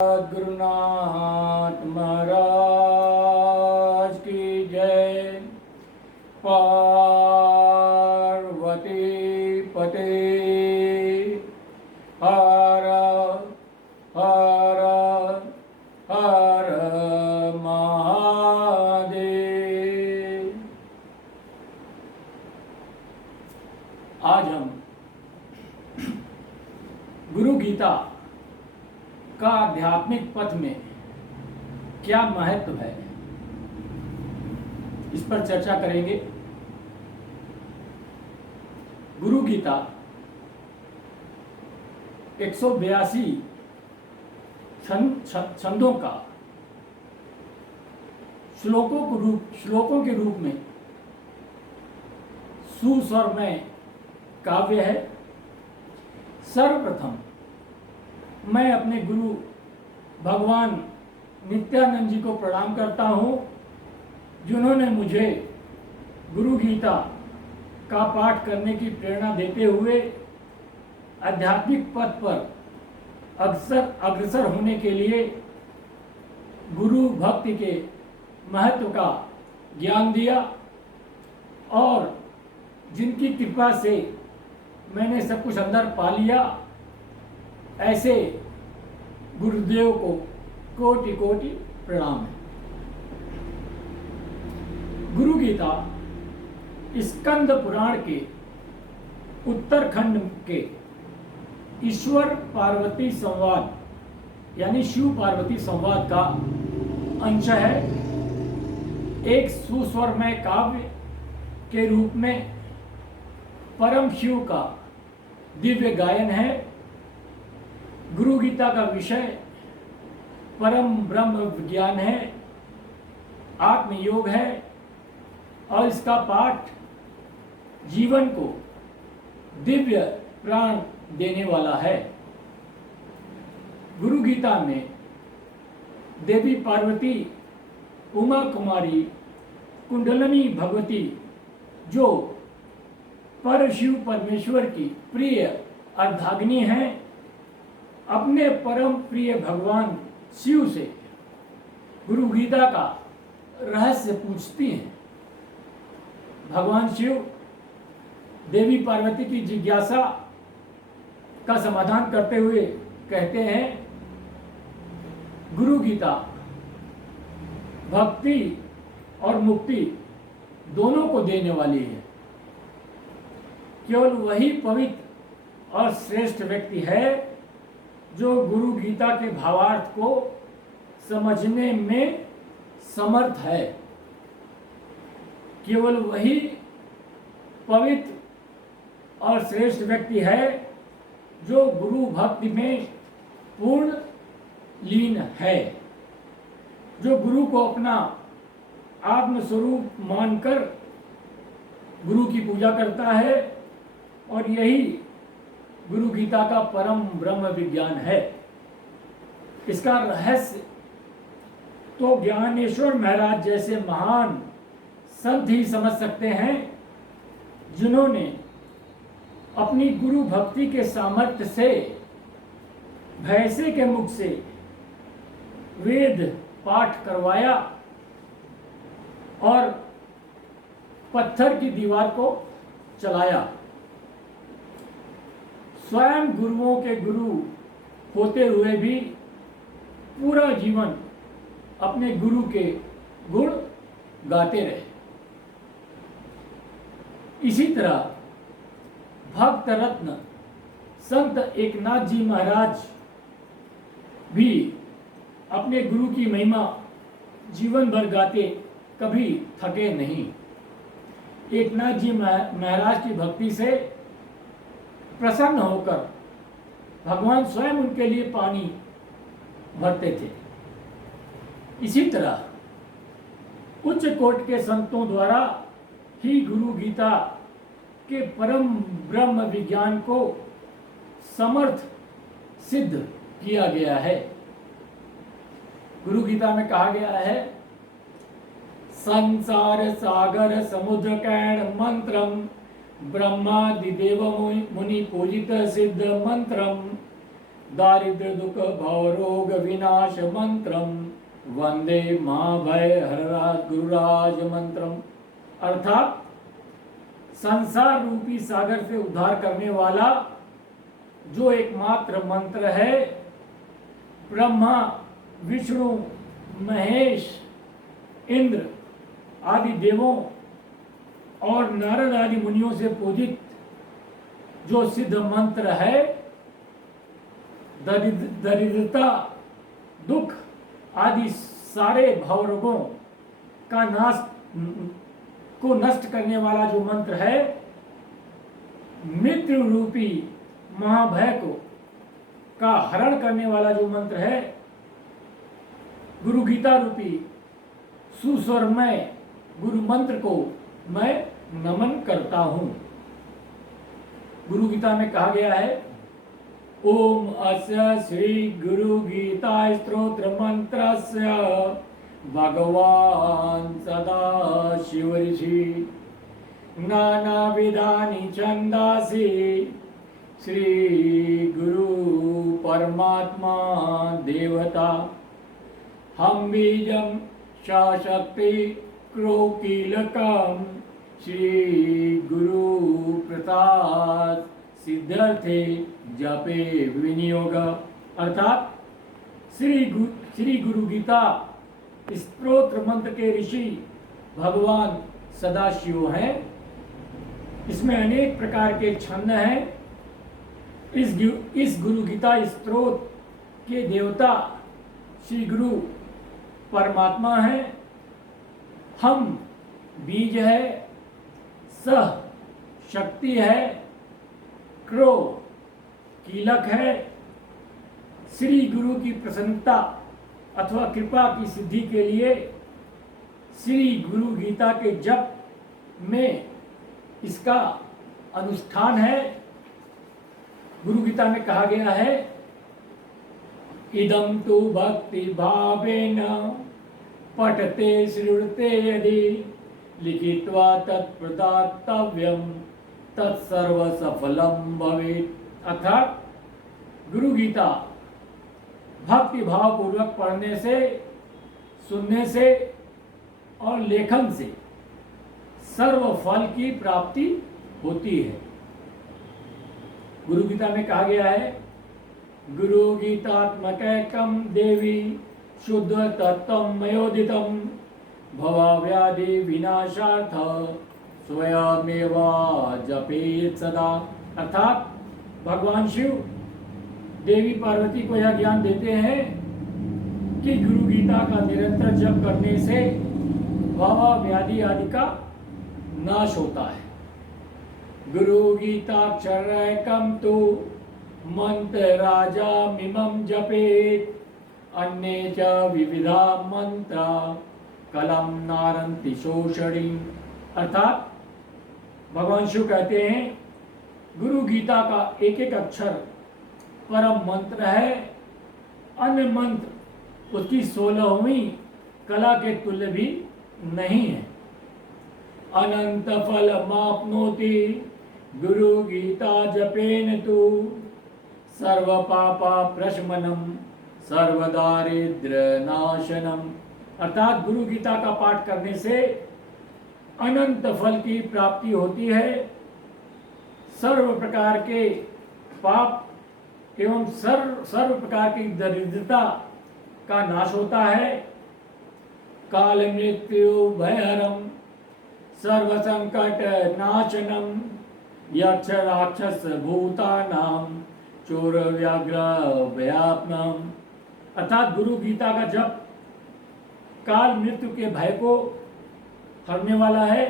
गुरुनाथ महाराज की जय। पार्वती पते हर हर हर महादेव। आज हम गुरु गीता का आध्यात्मिक पथ में क्या महत्व है, इस पर चर्चा करेंगे। गुरु गीता 182 छंदों का श्लोकों के रूप में सुस्वरमय काव्य है। सर्वप्रथम मैं अपने गुरु भगवान नित्यानंद जी को प्रणाम करता हूँ, जिन्होंने मुझे गुरु गीता का पाठ करने की प्रेरणा देते हुए आध्यात्मिक पथ पर अग्रसर होने के लिए गुरु भक्ति के महत्व का ज्ञान दिया, और जिनकी कृपा से मैंने सब कुछ अंदर पा लिया, ऐसे गुरुदेव को कोटि कोटि प्रणाम है। गुरु गीता स्कंद पुराण के उत्तरखंड के ईश्वर पार्वती संवाद यानी शिव पार्वती संवाद का अंश है। एक सुस्वरमय काव्य के रूप में परम शिव का दिव्य गायन है। गुरु गीता का विषय परम ब्रह्म विज्ञान है, आत्मयोग है, और इसका पाठ जीवन को दिव्य प्राण देने वाला है। गुरु गीता में देवी पार्वती, उमा कुमारी, कुंडलिनी भगवती, जो परशिव परमेश्वर की प्रिय अर्धाग्नि हैं, अपने परम प्रिय भगवान शिव से गुरु गीता का रहस्य पूछती हैं। भगवान शिव देवी पार्वती की जिज्ञासा का समाधान करते हुए कहते हैं, गुरु गीता भक्ति और मुक्ति दोनों को देने वाली है। केवल वही पवित्र और श्रेष्ठ व्यक्ति है जो गुरु गीता के भावार्थ को समझने में समर्थ है। केवल वही पवित्र और श्रेष्ठ व्यक्ति है जो गुरु भक्ति में पूर्ण लीन है, जो गुरु को अपना आत्मस्वरूप मानकर गुरु की पूजा करता है, और यही गुरु गीता का परम ब्रह्म विज्ञान है। इसका रहस्य तो ज्ञानेश्वर महाराज जैसे महान संत ही समझ सकते हैं, जिन्होंने अपनी गुरु भक्ति के सामर्थ्य से भैंसे के मुख से वेद पाठ करवाया और पत्थर की दीवार को चलाया। स्वयं गुरुओं के गुरु होते हुए भी पूरा जीवन अपने गुरु के गुण गाते रहे। इसी तरह भक्त रत्न संत एकनाथ जी महाराज भी अपने गुरु की महिमा जीवन भर गाते कभी थके नहीं। एकनाथ जी महाराज की भक्ति से प्रसन्न होकर भगवान स्वयं उनके लिए पानी भरते थे। इसी तरह उच्च कोटि के संतों द्वारा ही गुरु गीता के परम ब्रह्म विज्ञान को समर्थ सिद्ध किया गया है। गुरु गीता में कहा गया है, संसार सागर समुद्र कैण मंत्रम ब्रह्मादिदेव मुनि पूजित सिद्ध मंत्रम दारिद्र्य दुख भव रोग विनाश मंत्रम वंदे महाभय हरराज गुरुराज मंत्रम। अर्थात संसार रूपी सागर से उद्धार करने वाला जो एकमात्र मंत्र है, ब्रह्मा विष्णु महेश इंद्र आदि देवों और नारद आदि मुनियों से पूजित जो सिद्ध मंत्र है, दरिद्रता दुख आदि सारे भवरोगों का को नष्ट करने वाला जो मंत्र है, मृत्यु रूपी महाभय का हरण करने वाला जो मंत्र है, गुरु गीता रूपी सुस्वरमय गुरु मंत्र को मैं नमन करता हूं। गुरु गीता में कहा गया है, ओम अस्य श्री गुरु गीता स्तोत्र मंत्रस्य भगवान सदा शिव ऋषि नानाविधानि छंदासि श्री गुरु परमात्मा देवता हम बीजम शक्ति क्रोकीलकम श्री गुरु प्रसाद सिद्धार्थे जपे विनियोग। अर्थात श्री गुरु गीता स्तोत्र मंत्र के ऋषि भगवान सदाशिव हैं। इसमें अनेक प्रकार के छंद हैं। इस गुरु गीता स्तोत्र के देवता श्री गुरु परमात्मा हैं। हम बीज है, सह शक्ति है, क्रो कीलक है। श्री गुरु की प्रसन्नता अथवा कृपा की सिद्धि के लिए श्री गुरु गीता के जप में इसका अनुष्ठान है। गुरु गीता में कहा गया है, इदं तु भक्ति भावेन पठते श्रुते यदि लिखित्वा तत्प्रदातव्यम तत्सर्व सफलम भवेत्। अर्थात गुरु गीता भक्ति भाव पूर्वक पढ़ने से, सुनने से और लेखन से सर्व फल की प्राप्ति होती है। गुरु गीता में कहा गया है, गुरु गीतात्मकैकं देवी शुद्ध तत्त्वं मयोदितं भवव्याधि विनाशार्थ स्वयमेव जपेत सदा। अर्थात भगवान शिव देवी पार्वती को यह ज्ञान देते हैं कि गुरु गीता का निरंतर जप करने से भव व्याधि आदि का नाश होता है। गुरु गीताक्षरैकं तु मंत्र राजा मिमं जपेत अन्ये च विविधा मंत्र कलम नारंति शोषणी। अर्थात भगवान शिव कहते हैं, गुरु गीता का एक एक अक्षर परम मंत्र है। अन्य मंत्र उसकी 16वीं कला के तुल्य भी नहीं है। अनंत फल मापनोति गुरु गीता जपेन तु सर्व पापा प्रशमनम सर्वदारिद्र नाशनम। अर्थात गुरु गीता का पाठ करने से अनंत फल की प्राप्ति होती है, सर्व प्रकार के पाप एवं सर्व प्रकार की दरिद्रता का नाश होता है। काल मृत्यु भयहरम सर्व संकट नाशनम यक्ष राक्षस भूतानां चोर व्याघ्र भयात्मम। अर्थात गुरु गीता का जप काल मृत्यु के भय को हरने वाला है,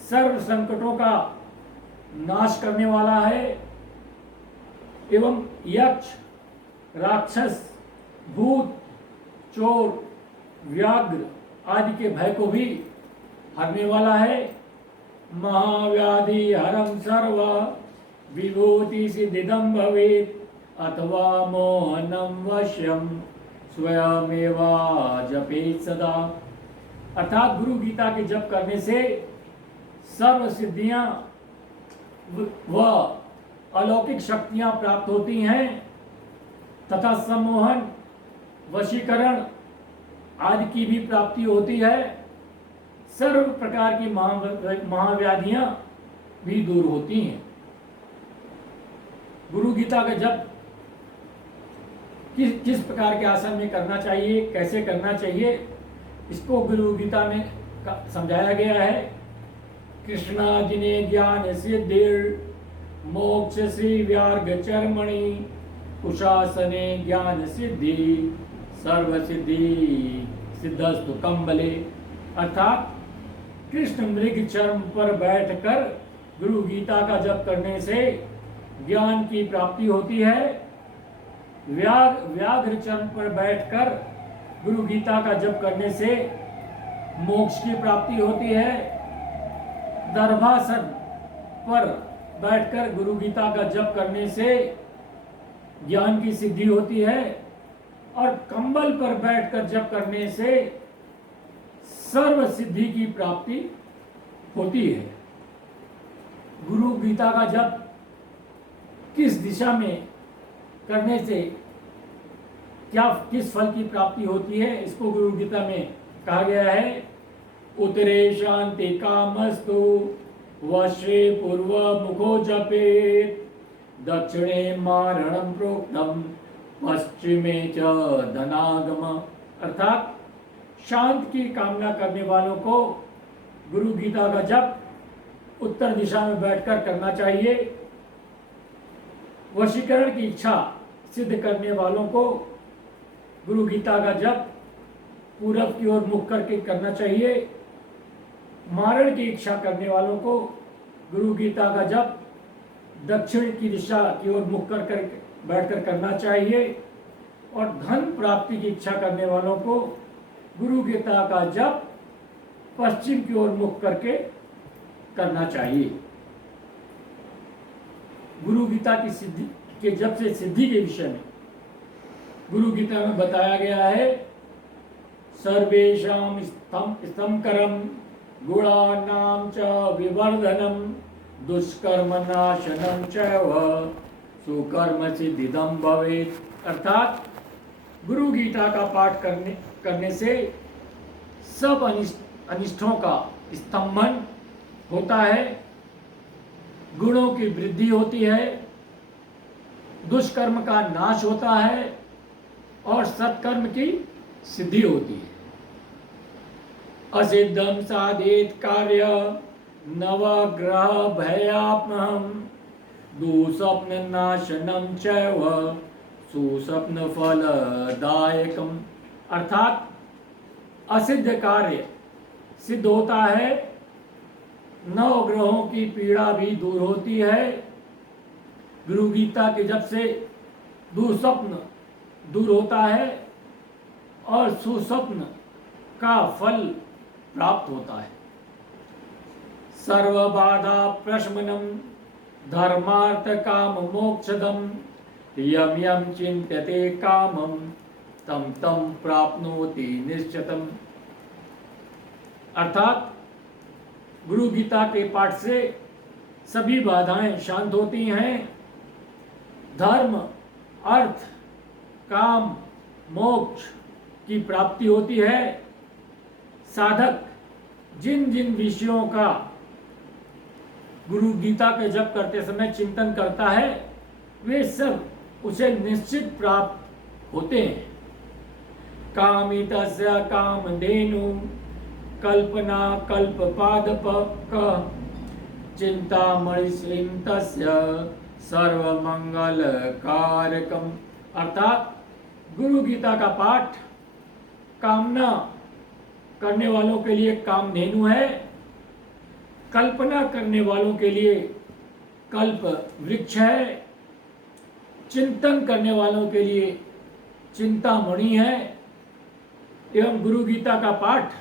सर्व संकटों का नाश करने वाला है एवं यक्ष राक्षस भूत चोर व्याघ्र आदि के भय को भी हरने वाला है। महाव्याधि हरम सर्व विभूति सिद्धिदं भवेत् अथवा मोहनम वश्यम स्वयमेवा जपेत सदा। अर्थात गुरु गीता के जप करने से सर्व सिद्धियां व अलौकिक शक्तियां प्राप्त होती हैं तथा सम्मोहन, वशीकरण आदि की भी प्राप्ति होती है। सर्व प्रकार की महाव्याधियां भी दूर होती हैं। गुरु गीता का जप किस प्रकार के आसन में करना चाहिए, कैसे करना चाहिए, इसको गुरु गीता में समझाया गया है। कृष्णा जिने ज्ञान सिद्धिर मोक्ष श्री व्यार्ग चर्मणि कुशासने ज्ञान सिद्धि सर्व सिद्धि सिद्धस्तु कंबले। अर्थात कृष्ण मृग चर्म पर बैठकर गुरु गीता का जप करने से ज्ञान की प्राप्ति होती है। व्याघ्र चर्म पर बैठकर गुरु गीता का जप करने से मोक्ष की प्राप्ति होती है। दर्भासन पर बैठकर गुरु गीता का जप करने से ज्ञान की सिद्धि होती है। और कंबल पर बैठकर जप करने से सर्व सिद्धि की प्राप्ति होती है। गुरु गीता का जप किस दिशा में करने से किस फल की प्राप्ति होती है, इसको गुरु गीता में कहा गया है। उत्तरे शांति कामस्तु वश्रे पूर्व मुखो जपेत दक्षिणे मारणं प्रोक्तम पश्चिमे च धनागम। अर्थात शांत की कामना करने वालों को गुरु गीता का जप उत्तर दिशा में बैठकर करना चाहिए। वशीकरण की इच्छा सिद्ध करने वालों को गुरु गीता का जप पूरब की ओर मुख करके करना चाहिए। मारण की इच्छा करने वालों को गुरु गीता का जप दक्षिण की दिशा की ओर मुख कर बैठकर करना चाहिए। और धन प्राप्ति की इच्छा करने वालों को गुरु गीता का जप पश्चिम की ओर मुख करके करना चाहिए। गुरु गीता की सिद्धि के जप से सिद्धि के विषय में गुरु गीता में बताया गया है। सर्वेषां स्तंकरम गुणानां च विवर्धनम दुष्कर्म नाशनम चैव सुकर्म सिद्धिदं भवेत्। अर्थात गुरु गीता का पाठ करने से सब अनिष्टों का स्तंभन होता है, गुणों की वृद्धि होती है, दुष्कर्म का नाश होता है और सत्कर्म की सिद्धि होती है। असिद्धम साधेत कार्य नवग्रह भयापहम दुस्वप्न नाशनम चैव सुस्वप्न फलदायकम। अर्थात असिद्ध कार्य सिद्ध होता है, नवग्रहों की पीड़ा भी दूर होती है। गुरु गीता के जप से दुस्वप्न दूर होता है और सुस्वप्न का फल प्राप्त होता है। सर्वबाधा प्रशमनम धर्मार्थ काम मोक्षदम यम यम चिंत्यते कामम तम तम प्राप्नोति निश्चितम। अर्थात गुरु गीता के पाठ से सभी बाधाएं शांत होती हैं, धर्म अर्थ काम मोक्ष की प्राप्ति होती है। साधक जिन जिन विषयों का गुरु गीता के जप करते समय चिंतन करता है वे सब उसे निश्चित प्राप्त होते हैं। कामितस्य कामधेनु कल्पना कल्पपादप चिंतामणि श्रीमतस्य सर्वमंगल कारकम। अर्थात गुरु गीता का पाठ कामना करने वालों के लिए कामधेनु है, कल्पना करने वालों के लिए कल्प वृक्ष है, चिंतन करने वालों के लिए चिंतामणि है एवं गुरु गीता का पाठ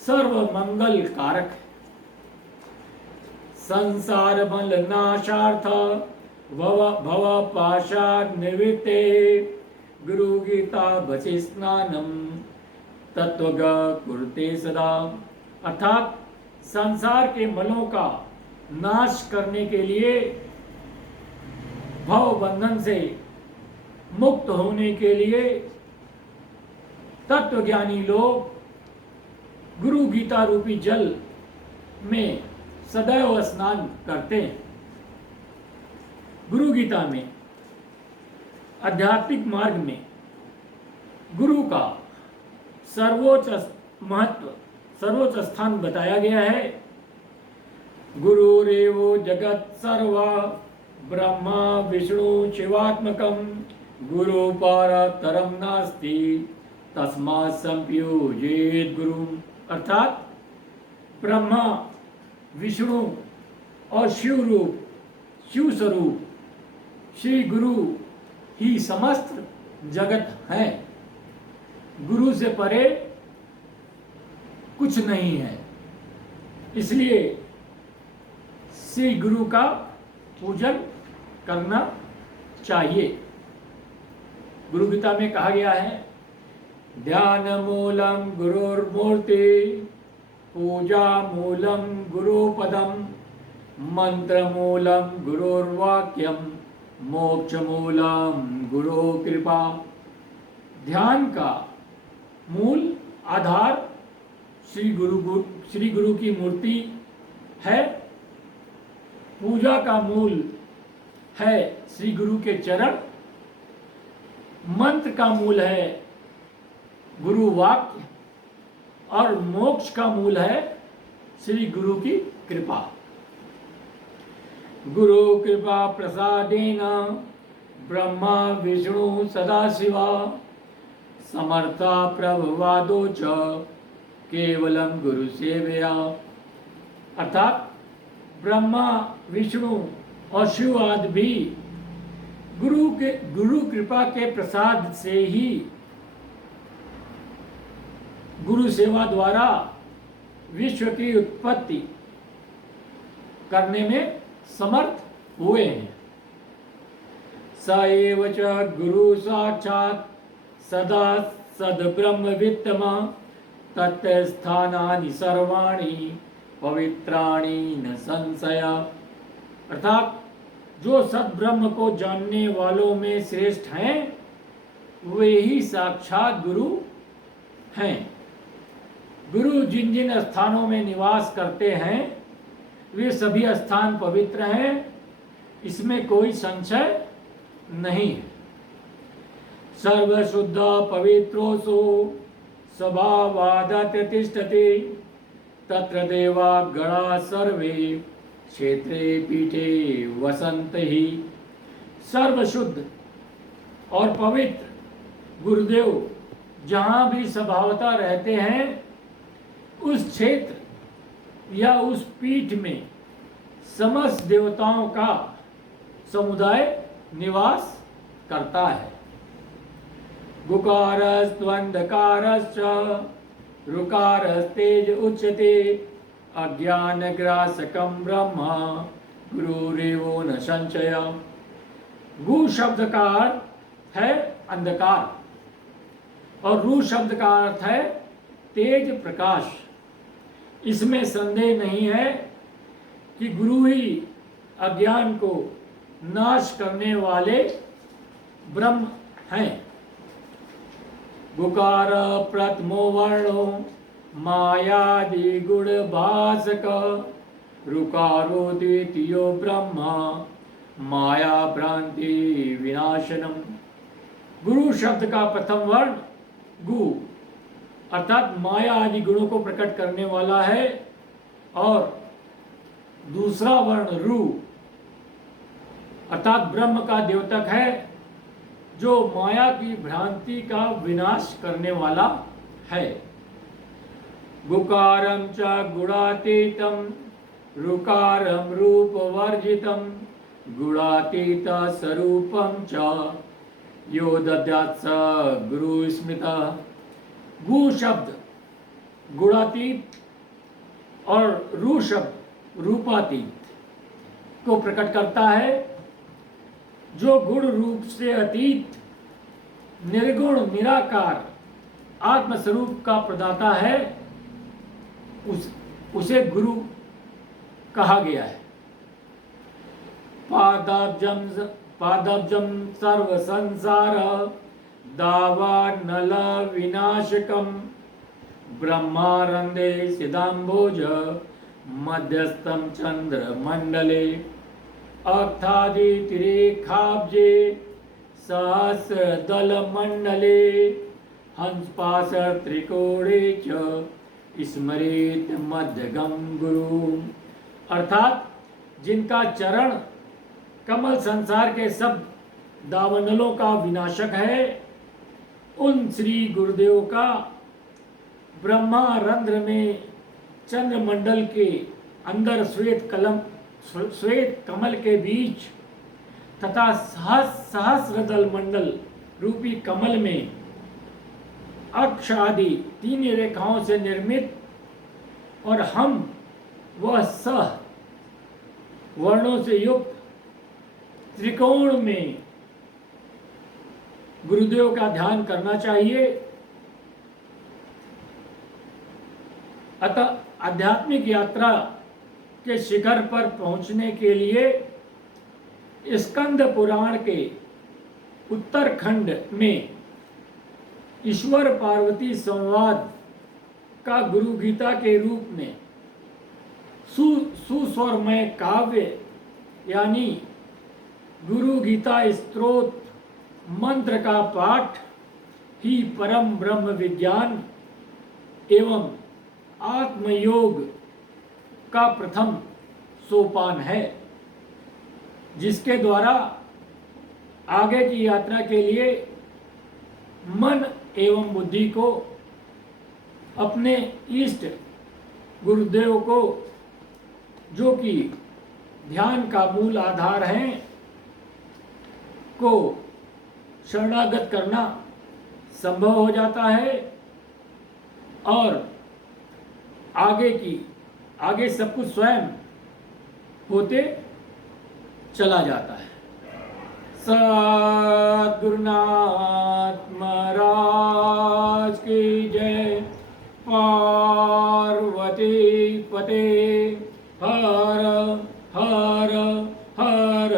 सर्व मंगल कारक है। संसार बल नाशार्थ भव पाशाद निवृत्ते गुरु गीता भचे स्नानम तत्वग कुरुते सदा। अर्थात संसार के मलों का नाश करने के लिए भव बंधन से मुक्त होने के लिए तत्वज्ञानी लोग गुरु गीता रूपी जल में सदैव स्नान करते हैं। गुरु गीता में आध्यात्मिक मार्ग में गुरु का सर्वोच्च महत्व, सर्वोच्च स्थान बताया गया है। गुरुरेवो जगत सर्वा ब्रह्मा विष्णु शिवात्मकम गुरु परतरम नास्ति तस्मात् संप्यूजेत गुरु। अर्थात ब्रह्मा विष्णु और शिव रूप, शिव स्वरूप श्री गुरु ही समस्त जगत है। गुरु से परे कुछ नहीं है। इसलिए श्री गुरु का पूजन करना चाहिए। गुरु गीता में कहा गया है, ध्यान मूलम गुरुर्मूर्ति पूजा मूलम गुरुपदम मंत्र मूलम गुरुर्वाक्यम मोक्ष मूलम गुरु कृपा। ध्यान का मूल आधार श्री गुरु की मूर्ति है। पूजा का मूल है श्री गुरु के चरण। मंत्र का मूल है गुरु वाक्य और मोक्ष का मूल है श्री गुरु की कृपा। गुरु कृपा प्रसादेन ब्रह्मा विष्णु सदाशिवा समर्था प्रभवादो च केवलम गुरु सेवया। अर्थात ब्रह्मा विष्णु और शिव आदि भी गुरु कृपा के प्रसाद से ही गुरु सेवा द्वारा विश्व की उत्पत्ति करने में समर्थ हुए हैं। स एव च गुरु साक्षात् सदा सद्ब्रह्म वित्तमा तत्स्थानानि सर्वाणि पवित्राणि न संशया। अर्थात जो सद्ब्रह्म को जानने वालों में श्रेष्ठ हैं वे ही साक्षात गुरु हैं। गुरु जिन जिन स्थानों में निवास करते हैं वे सभी स्थान पवित्र हैं, इसमें कोई संशय नहीं है। सर्वशुद्ध पवित्रोऽसौ स्वभावादत तिष्ठति तत्र देवा गणा सर्वे क्षेत्रे पीठे वसंत ही। सर्वशुद्ध और पवित्र गुरुदेव जहाँ भी स्वभावतः रहते हैं उस क्षेत्र या उस पीठ में समस्त देवताओं का समुदाय निवास करता है। गुकारस्त्वंधकारश्च ऋकारस्तेज उच्यते अज्ञानग्रासकं ब्रह्मा गुरुरेवो न संशय। गु शब्द का अर्थ है अंधकार और रू शब्द का अर्थ है तेज प्रकाश। इसमें संदेह नहीं है कि गुरु ही अज्ञान को नाश करने वाले ब्रह्म हैं। गुकार प्रथमो वर्णो मायादि गुण भासक ऋकारो द्वितीयो ब्रह्मा माया भ्रांति विनाशनम। गुरु शब्द का प्रथम वर्ण गु अर्थात माया आदि गुणों को प्रकट करने वाला है और दूसरा वर्ण रू अर्थात ब्रह्म का द्योतक है जो माया की भ्रांति का विनाश करने वाला है। गुकारम च गुणातीतम ऋकारम रूप वर्जितम गुणातीत स्वरूपम च यो दद्यात् स गुरु स्मृता। गु शब्द गुणातीत और रू शब्द रूपातीत को प्रकट करता है। जो गुण रूप से अतीत निर्गुण निराकार आत्मस्वरूप का प्रदाता है उसे गुरु कहा गया है। पादब्जं सर्व संसार दावानल विनाशकम ब्रह्मानंदे सिदाम्भोज मध्यस्थम चंद्र मंडले अर्थादितिरेखाब्जे सहस्रदल मंडले हंसपाश त्रिकोणे च स्मरेत मध्यगम गुरु। अर्थात जिनका चरण कमल संसार के सब दावानलों का विनाशक है, उन श्री गुरुदेव का ब्रह्मा रंध्र में चंद्रमंडल के अंदर श्वेत कमल के बीच तथा सहस्रदल मंडल रूपी कमल में अक्ष आदि 3 रेखाओं से निर्मित और हम वह सह वर्णों से युक्त त्रिकोण में गुरुदेव का ध्यान करना चाहिए। अतः आध्यात्मिक यात्रा के शिखर पर पहुंचने के लिए स्कंद पुराण के उत्तरखंड में ईश्वर पार्वती संवाद का गुरु गीता के रूप में सुस्वरमय काव्य यानी गुरु गीता स्तोत्र मंत्र का पाठ ही परम ब्रह्म विज्ञान एवं आत्मयोग का प्रथम सोपान है, जिसके द्वारा आगे की यात्रा के लिए मन एवं बुद्धि को अपने इष्ट गुरुदेव को, जो कि ध्यान का मूल आधार हैं, को शरणागत करना संभव हो जाता है और आगे सब कुछ स्वयं होते चला जाता है। सद्गुरुनाथ महाराज की जय। पार्वती पते हर हर हर